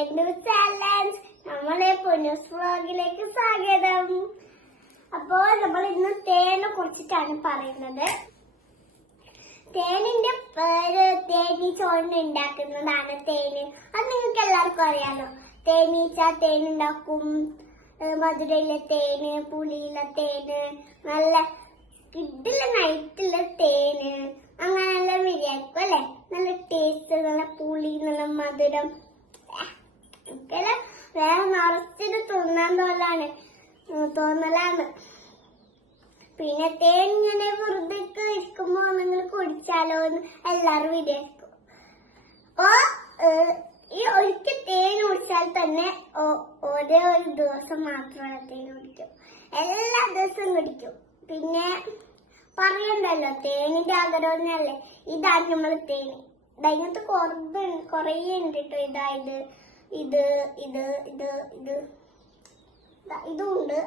Welcome to challenge നമ്മളെ പൊന്നൂസ് വ്ലോഗിലേക്ക് സ്വാഗതം. അപ്പോൾ നമ്മൾ ഇന്ന് തേനെ കുറിച്ചിട്ടാണ് പറയുന്നത്. തേനിന്റെ പേര് തേനീച്ചോണ്ട് ഉണ്ടാക്കുന്നതാണ് തേന്. അത് നിങ്ങൾക്ക് എല്ലാവർക്കും അറിയാലോ. തേനീച്ച തേനുണ്ടാക്കും മധുരയിലെ തേന് പുളിയിലെ തേന് നല്ല കിഡിലെ നൈറ്റിലെ തേന്. അങ്ങനെ നല്ല മിരിയാക്കും അല്ലെ? നല്ല ടേസ്റ്റ് നല്ല പുളി നല്ല മധുരം. തോന്നലാണ്. പിന്നെ തേൻ ഇങ്ങനെ വെറുതെ കഴിക്കുമ്പോ നിങ്ങൾ കുടിച്ചാലോ എന്ന് എല്ലാരും വിചാരിക്കും. ഓ ഈ ഒരിക്കൽ തേൻ കുടിച്ചാൽ തന്നെ ഒരേ ഒരു ദിവസം മാത്രമാണ് തേൻ കുടിക്കും. എല്ലാ ദിവസവും കുടിക്കും. പിന്നെ പറയണ്ടല്ലോ തേനിന്റെ ആഗ്രഹമല്ലേ ഇതാണ് നമ്മൾ തേന് അതിനകത്ത് കുറേ ഉണ്ട് കേട്ടോ ഇതായത് ഇത് ഇത് ഇത് ഇത്. ഇതുണ്ട്.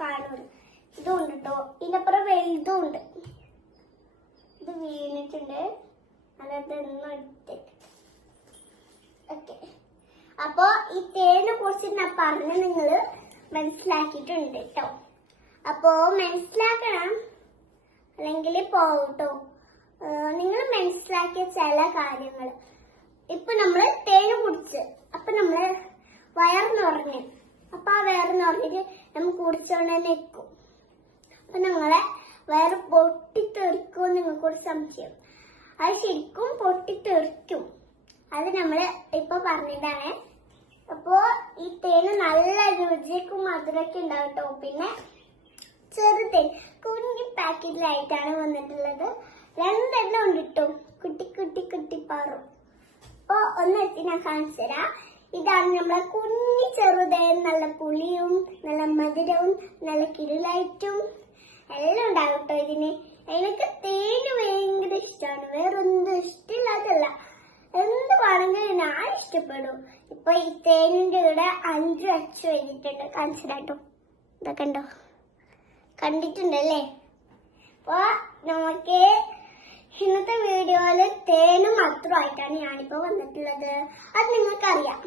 കാണുന്നു ഇതുണ്ട് കേട്ടോ ഇതിനപ്പുറം വലുതും ഉണ്ട് ഇത് വീണിട്ടുണ്ട്. അതൊന്നും എടുത്തേക്ക് ഓക്കെ. അപ്പോ ഈ തേനെ കുറിച്ച് ഞാൻ പറഞ്ഞ് നിങ്ങൾ മനസ്സിലാക്കിയിട്ടുണ്ട് കേട്ടോ അപ്പോ മനസ്സിലാക്കണം അല്ലെങ്കിൽ പോകട്ടോ നിങ്ങൾ മനസ്സിലാക്കിയ ചില കാര്യങ്ങൾ ഇപ്പൊ നമ്മൾ തേന് കുടിച്ച് അപ്പൊ നമ്മൾ വയർ നിറഞ്ഞു അപ്പൊ ആ വയർ നിറഞ്ഞിട്ട് നമ്മൾ കുടിച്ചോണ്ട് തന്നെ നിൽക്കും അപ്പൊ നമ്മളെ വയറ് പൊട്ടിത്തെറിക്കും നിങ്ങൾക്കൊരു സംശയം. അത് ശരിക്കും പൊട്ടിത്തെറിക്കും. അത് നമ്മൾ ഇപ്പൊ പറഞ്ഞതാണ് അപ്പോ ഈ തേന് നല്ല രുചിക്കും മധുരമൊക്കെ ഉണ്ടാവും കേട്ടോ പിന്നെ ചെറുതേൻ കുഞ്ഞി പാക്കറ്റിലായിട്ടാണ് വന്നിട്ടുള്ളത്. രണ്ടെണ്ണം ഉണ്ട് കേട്ടോ കുട്ടി കുട്ടി കുട്ടി പാറും. അപ്പൊ ഒന്ന് എത്തി ഞാൻ കാണിച്ചു തരാം. ഇതാണ് നമ്മളെ കുഞ്ഞി ചെറുതേൻ നല്ല പുളിയും നല്ല മധുരവും നല്ല കിരുലൈറ്റും എല്ലാം ഉണ്ടാവും കേട്ടോ ഇതിന്. എനിക്ക് തേന് ഭയങ്കര ഇഷ്ടമാണ് വേറൊന്നും ഇഷ്ടമില്ലാത്തല്ല എന്ത് വേണമെങ്കിലും ഞാൻ ഇഷ്ടപ്പെടും. ഇപ്പൊ ഈ തേനിന്റെ കൂടെ അഞ്ചു അച്ചു എഴുതിയിട്ടുണ്ട് കാണിച്ചിട്ടോ ഇതൊക്കെ ഉണ്ടോ? കണ്ടിട്ടുണ്ടല്ലേ? അപ്പൊ നമുക്ക് ഇന്നത്തെ വീഡിയോയിൽ തേനും മാത്രമായിട്ടാണ് ഞാനിപ്പോ വന്നിട്ടുള്ളത്. അത് നിങ്ങൾക്കറിയാം.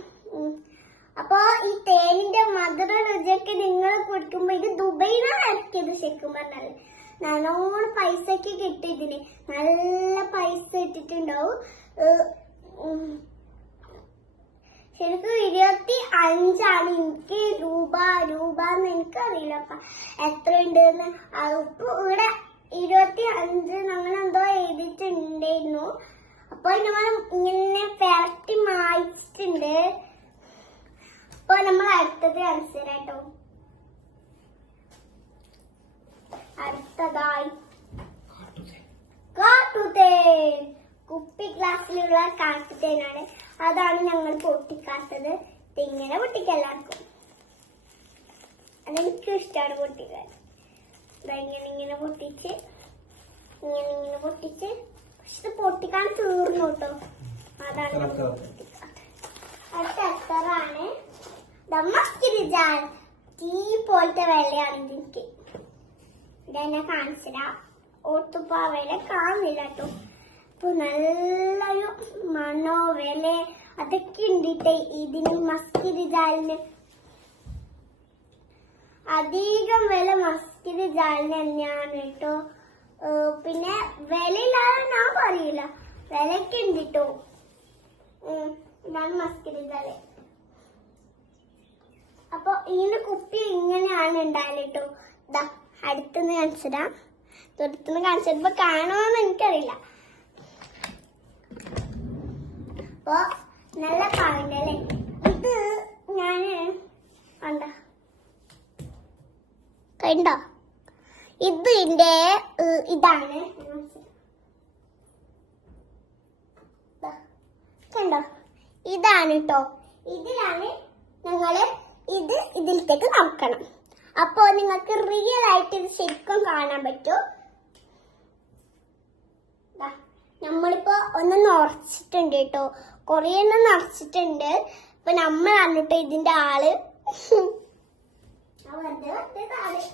അപ്പൊ ഈ തേനിന്റെ മധുര രുചിയൊക്കെ നിങ്ങൾ കുടിക്കുമ്പോ ഇത് ദുബൈയിലാണ് ഇറക്കിയത് ശരിക്കും പറഞ്ഞാൽ. നല്ലോണം പൈസക്ക് കിട്ടും ഇതിന്. നല്ല പൈസ ഇട്ടിട്ടുണ്ടാവും. ശരിക്കും ഇരുപത്തി അഞ്ചാണ്. എനിക്ക് രൂപ രൂപ എന്ന് എനിക്കറിയില്ല. അപ്പ എത്ര ഉണ്ട് എന്ന് ഇപ്പൊ ഇവിടെ ഇരുപത്തി അഞ്ച് നമ്മൾ എന്തോ എഴുതിയിട്ടുണ്ടായിരുന്നു. അപ്പൊ നമ്മൾ ഇങ്ങനെ പെരട്ടി മായിച്ചിട്ടുണ്ട്. അടുത്തത് ആൻസർ ആട്ടോ. അടുത്തതായി. കാട്ടുതേൻ. കുപ്പി ഗ്ലാസ്സിലുള്ള കാട്ടുതേനാണ്. അതാണ് ഞങ്ങൾ പൊട്ടിക്കാത്തത്. ഇങ്ങനെ പൊട്ടിക്കെല്ലാവർക്കും അതെനിക്കും ഇഷ്ടമാണ് പൊട്ടിക്കാൻ. ഇങ്ങനെ ഇങ്ങനെ പൊട്ടിച്ച് ഇങ്ങനെ ഇങ്ങനെ പൊട്ടിച്ച്. പക്ഷെ പൊട്ടിക്കാൻ തീർന്നു കേട്ടോ. അതാണ് നമ്മൾ ദമ്മസ്കിരിജാൽ ടീ പോലത്തെ വെള്ളയാണ് ഇതിക്ക് ഇതെന്നെ കാണിച്ചിടാം ഓട്ടുപാവയിലെ കാണുന്നില്ല കേട്ടോ. അപ്പൊ നല്ലൊരു മണോ വില അതൊക്കെ ഉണ്ടിട്ട് ഇതിന് മസ്കിരിജാലിന് അധികം വില മസ്കിരി ജാലിന് തന്നെയാണ് കേട്ടോ. പിന്നെ വിലയില്ലാതെ ഞാൻ പറയില്ല. വിലക്ക് ഉണ്ട് ഇതാണ് മസ്കിരി ജാൽ അപ്പൊ ഇതിന്റെ കുപ്പി ഇങ്ങനെയാണ് ഉണ്ടായാലിട്ടോ ഇതാ അടുത്തുനിന്ന് കാണിച്ചിടാം ദൂരത്തുനിന്ന് കാണിച്ചപ്പോ കാണുമെന്ന് എനിക്കറിയില്ല. അപ്പൊ നല്ല പാവിന്റെ ഇത് ഞാൻ കണ്ട? കണ്ടോ? ഇത് എന്റെ ഇതാണ്. കണ്ടോ? ഇതാണ് കേട്ടോ ഇതിലാണ് ഞങ്ങൾ ഇത് ഇതിലേക്ക് നോക്കണം. അപ്പോ നിങ്ങൾക്ക് റിയൽ ആയിട്ട് ഇത് ശരിക്കും കാണാൻ പറ്റും. നമ്മളിപ്പോ ഒന്ന് നിറച്ചിട്ടുണ്ട് കേട്ടോ. കൊറേ എണ്ണം നിറച്ചിട്ടുണ്ട്. ഇപ്പൊ നമ്മളാണ് കേട്ടോ ഇതിന്റെ ആൾ